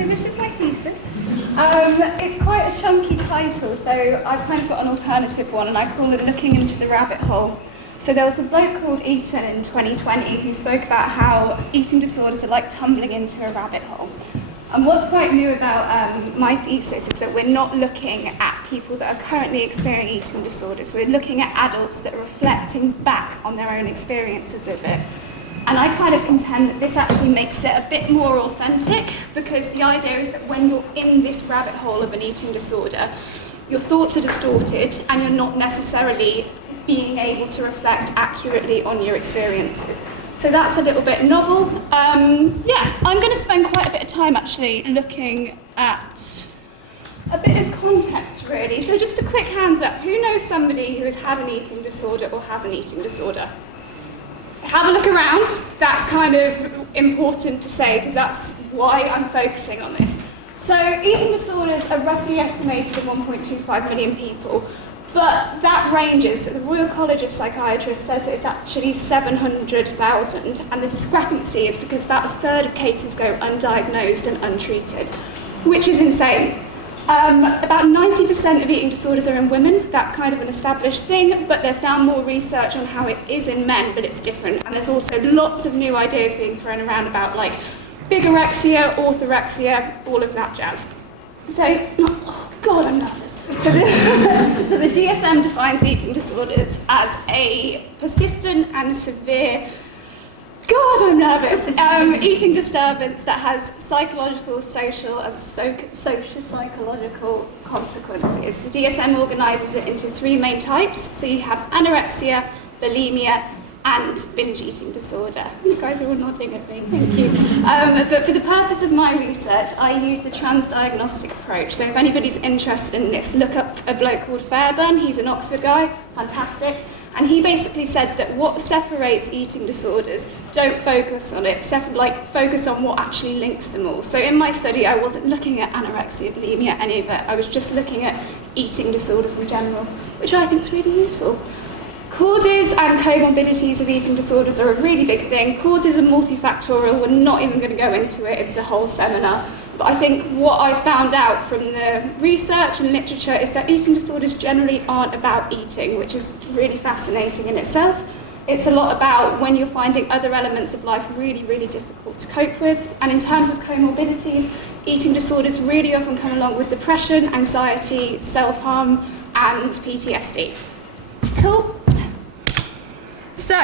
so this is my thesis. It's quite a chunky title, so I've kind of got an alternative one, and I call it Looking into the Rabbit Hole. So there was a bloke called Eaton in 2020 who spoke about how eating disorders are like tumbling into a rabbit hole. And what's quite new about my thesis is that we're not looking at people that are currently experiencing eating disorders. We're looking at adults that are reflecting back on their own experiences of it. And I kind of contend that this actually makes it a bit more authentic, because the idea is that when you're in this rabbit hole of an eating disorder, your thoughts are distorted and you're not necessarily being able to reflect accurately on your experiences. So that's a little bit novel. I'm going to spend quite a bit of time actually looking at a bit of context really. So just a quick hands up, who knows somebody who has had an eating disorder or has an eating disorder? Have a look around. That's kind of important to say because that's why I'm focusing on this. So eating disorders are roughly estimated at 1.25 million people, but that ranges. So the Royal College of Psychiatrists says that it's actually 700,000, and the discrepancy is because about a third of cases go undiagnosed and untreated, which is insane. About 90% of eating disorders are in women. That's kind of an established thing, but there's now more research on how it is in men, but it's different. And there's also lots of new ideas being thrown around about like bigorexia, orthorexia, all of that jazz. So, oh God, I'm nervous. So the DSM defines eating disorders as a persistent and severe, God, I'm nervous, eating disturbance that has psychological, social, and social-psychological consequences. The DSM organises it into three main types. So you have anorexia, bulimia, and binge eating disorder. You guys are all nodding at me, thank you. But for the purpose of my research, I use the transdiagnostic approach. So if anybody's interested in this, look up a bloke called Fairburn. He's an Oxford guy, fantastic. And he basically said that what separates eating disorders, don't focus on it, focus on what actually links them all. So in my study, I wasn't looking at anorexia, bulimia, any of it. I was just looking at eating disorders in general, which I think is really useful. Causes and comorbidities of eating disorders are a really big thing. Causes are multifactorial. We're not even going to go into it. It's a whole seminar. But I think what I found out from the research and literature is that eating disorders generally aren't about eating, which is really fascinating in itself. It's a lot about when you're finding other elements of life really, really difficult to cope with. And in terms of comorbidities, eating disorders really often come along with depression, anxiety, self-harm, and PTSD. Cool. So,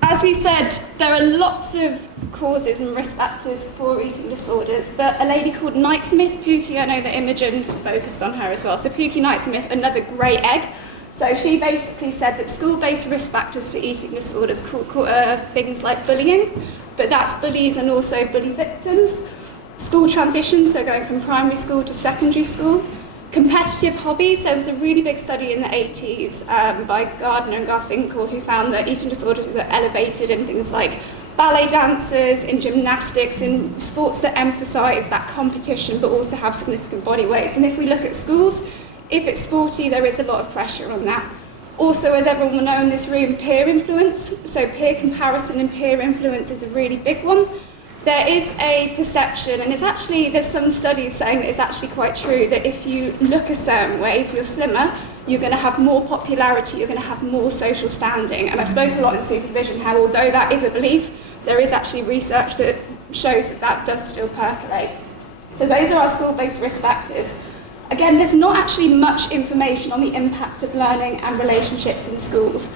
as we said, there are lots of causes and risk factors for eating disorders, but a lady called Knightsmith, Pookie, I know that Imogen focused on her as well, so Pookie Knightsmith, another grey egg. So she basically said that school-based risk factors for eating disorders things like bullying, but that's bullies and also bully victims. School transitions, so going from primary school to secondary school. Competitive hobbies, there was a really big study in the 80s by Gardner and Garfinkel who found that eating disorders were elevated in things like ballet dancers, in gymnastics, in sports that emphasise that competition but also have significant body weights. And if we look at schools, if it's sporty, there is a lot of pressure on that. Also, as everyone will know in this room, peer influence. So peer comparison and peer influence is a really big one. There is a perception, and there's some studies saying that it's actually quite true, that if you look a certain way, if you're slimmer, you're going to have more popularity, you're going to have more social standing. And I spoke a lot in supervision how, although that is a belief, there is actually research that shows that that does still percolate. So those are our school-based risk factors. Again, there's not actually much information on the impact of learning and relationships in schools.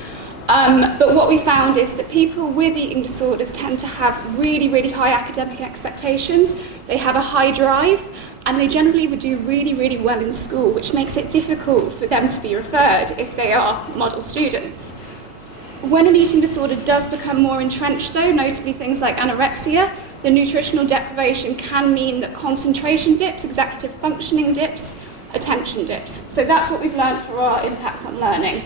But what we found is that people with eating disorders tend to have really, really high academic expectations. They have a high drive, and they generally would do really, really well in school, which makes it difficult for them to be referred if they are model students. When an eating disorder does become more entrenched, though, notably things like anorexia, the nutritional deprivation can mean that concentration dips, executive functioning dips, attention dips. So that's what we've learned for our impacts on learning.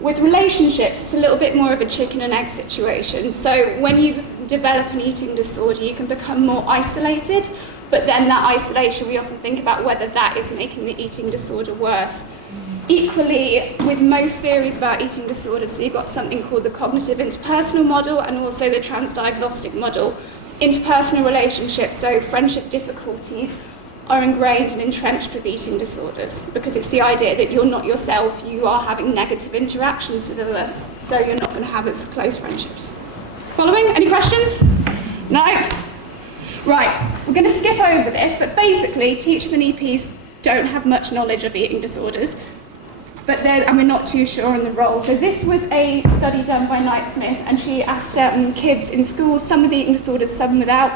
With relationships, it's a little bit more of a chicken and egg situation. So when you develop an eating disorder, you can become more isolated, but then that isolation, we often think about whether that is making the eating disorder worse. Equally, with most theories about eating disorders, so you've got something called the cognitive interpersonal model and also the transdiagnostic model. Interpersonal relationships, so friendship difficulties, are ingrained and entrenched with eating disorders, because it's the idea that you're not yourself, you are having negative interactions with others, so you're not going to have as close friendships. Following? Any questions? No? Right, we're going to skip over this, but basically teachers and EPs don't have much knowledge of eating disorders, and we're not too sure on the role. So this was a study done by Knight Smith, and she asked kids in schools, some with eating disorders, some without,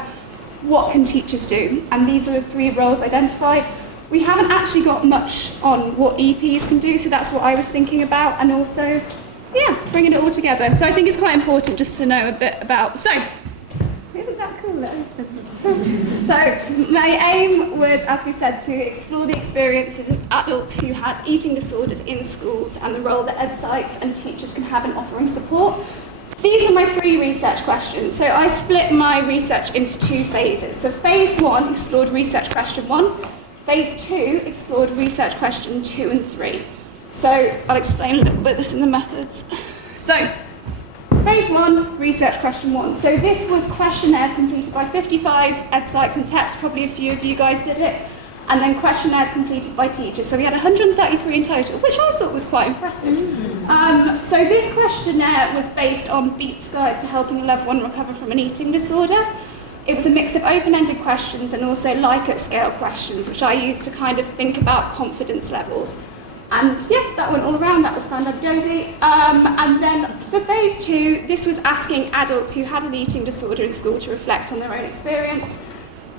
what can teachers do? And these are the 3 roles identified. We haven't actually got much on what EPs can do, so that's what I was thinking about, and also, bringing it all together. So I think it's quite important just to know a bit about, so, isn't that cool though? So my aim was, as we said, to explore the experiences of adults who had eating disorders in schools and the role that ed psychs and teachers can have in offering support. These are my 3 research questions. So I split my research into 2 phases. So phase 1 explored research question 1. Phase 2 explored research question 2 and 3. So I'll explain a little bit this in the methods. So phase 1, research question 1. So this was questionnaires completed by 55 ed psychs and TEPs, probably a few of you guys did it, and then questionnaires completed by teachers. So we had 133 in total, which I thought was quite impressive. So this questionnaire was based on Beat's Guide to Helping a Loved One Recover from an Eating Disorder. It was a mix of open-ended questions and also Likert scale questions, which I used to kind of think about confidence levels. And that went all around, that was fandagozy. And then for phase 2, this was asking adults who had an eating disorder in school to reflect on their own experience.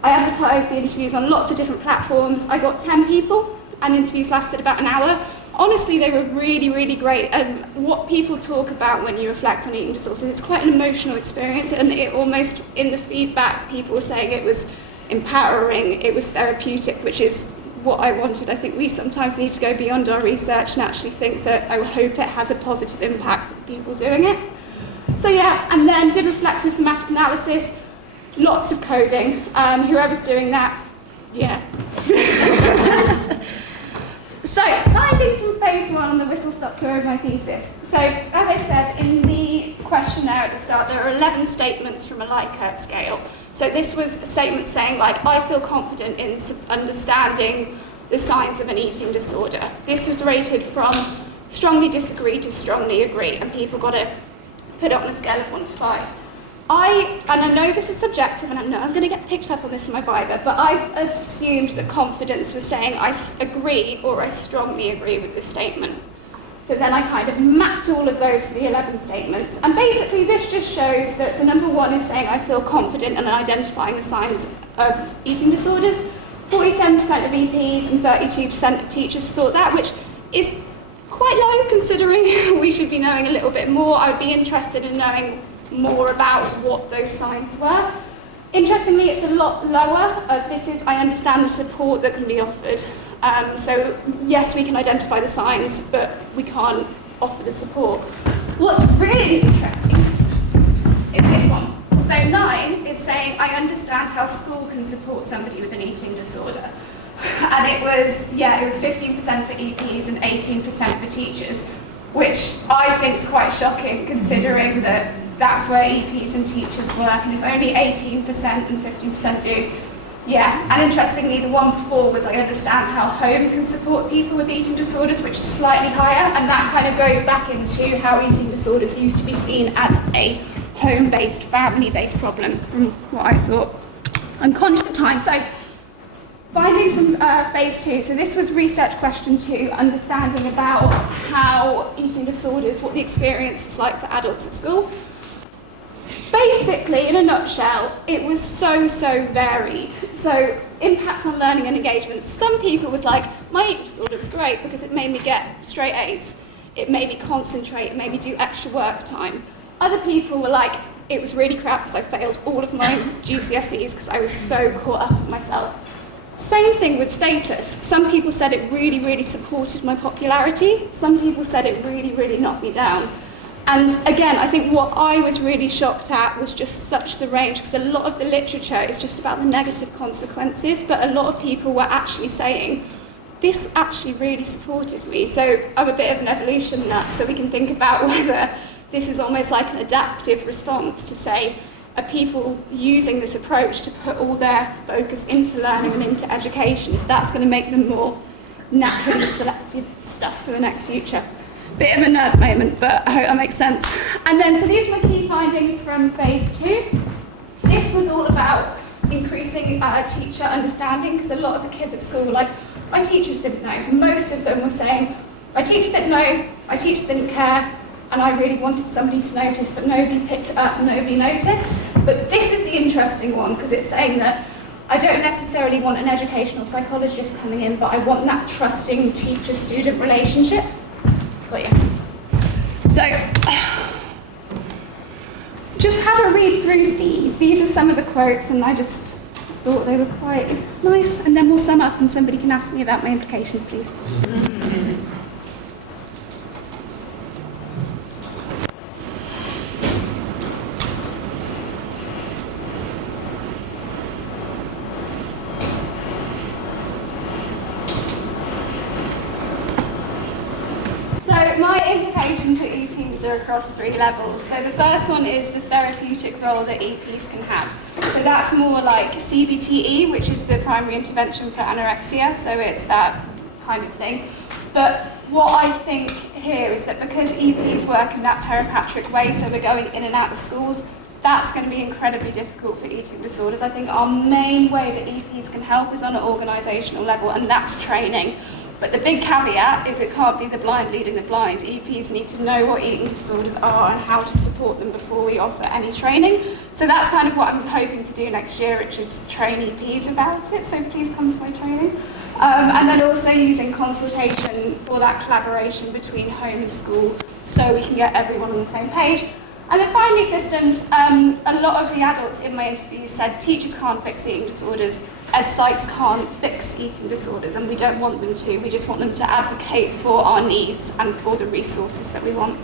I advertised the interviews on lots of different platforms. I got 10 people, and interviews lasted about an hour. Honestly, they were really, really great. And what people talk about when you reflect on eating disorders, it's quite an emotional experience, and it almost, in the feedback, people were saying it was empowering, it was therapeutic, which is what I wanted. I think we sometimes need to go beyond our research and actually think that I hope it has a positive impact for the people doing it. So and then did reflective thematic analysis, lots of coding. Whoever's doing that, So, findings from phase 1 on the whistle-stop tour of my thesis. So, as I said, in the questionnaire at the start, there are 11 statements from a Likert scale. So this was a statement saying, like, I feel confident in understanding the signs of an eating disorder. This was rated from strongly disagree to strongly agree, and people got to put it on a scale of 1 to 5. I know this is subjective, and I know I'm going to get picked up on this in my Viva, but I've assumed that confidence was saying I agree or I strongly agree with this statement. So then I kind of mapped all of those for the 11 statements. And basically this just shows that, so number 1 is saying I feel confident in identifying the signs of eating disorders. 47% of EPs and 32% of teachers thought that, which is quite low considering we should be knowing a little bit more. I would be interested in knowing more about what those signs were. Interestingly, it's a lot lower. This is, I understand the support that can be offered. So yes, we can identify the signs, but we can't offer the support. What's really interesting is this one. So 9 is saying, I understand how school can support somebody with an eating disorder. And it was 15% for EPs and 18% for teachers, which I think is quite shocking considering that that's where EPs and teachers work, and if only 18% and 15% do. And interestingly, the one before was I understand how home can support people with eating disorders, which is slightly higher, and that kind of goes back into how eating disorders used to be seen as a home-based, family-based problem, from what I thought. I'm conscious of time, so findings from phase 2. So this was research question 2, understanding about how eating disorders, what the experience was like for adults at school. Basically, in a nutshell, it was so varied. So, impact on learning and engagement. Some people was like, my eating disorder was great because it made me get straight A's. It made me concentrate, it made me do extra work time. Other people were like, it was really crap because I failed all of my GCSEs because I was so caught up with myself. Same thing with status. Some people said it really supported my popularity. Some people said it really knocked me down. And again, I think what I was really shocked at was just such the range, because a lot of the literature is just about the negative consequences, but a lot of people were actually saying, this actually really supported me. So I'm a bit of an evolution nut, so we can think about whether this is almost like an adaptive response to say, are people using this approach to put all their focus into learning and into education, if that's going to make them more naturally selective stuff for the next future. Bit of a nerd moment, but I hope that makes sense. And then, so these are my key findings from phase 2. This was all about increasing teacher understanding, because a lot of the kids at school were like, my teachers didn't know. Most of them were saying, my teachers didn't know, my teachers didn't care, and I really wanted somebody to notice, but nobody picked it up and nobody noticed. But this is the interesting one, because it's saying that I don't necessarily want an educational psychologist coming in, but I want that trusting teacher-student relationship. Got you. So, just have a read through these. These are some of the quotes, and I just thought they were quite nice. And then we'll sum up, and somebody can ask me about my implications, please. My implications for EPs are across 3 levels. So the first one is the therapeutic role that EPs can have. So that's more like CBTE, which is the primary intervention for anorexia, so it's that kind of thing. But what I think here is that because EPs work in that peripatric way, so we're going in and out of schools, that's going to be incredibly difficult for eating disorders. I think our main way that EPs can help is on an organisational level, and that's training. But the big caveat is it can't be the blind leading the blind. EPs need to know what eating disorders are and how to support them before we offer any training. So that's kind of what I'm hoping to do next year, which is train EPs about it, so please come to my training. And then also using consultation for that collaboration between home and school so we can get everyone on the same page. And then finally, systems. A lot of the adults in my interviews said teachers can't fix eating disorders, ed psychs can't fix eating disorders, and we don't want them to. We just want them to advocate for our needs and for the resources that we want.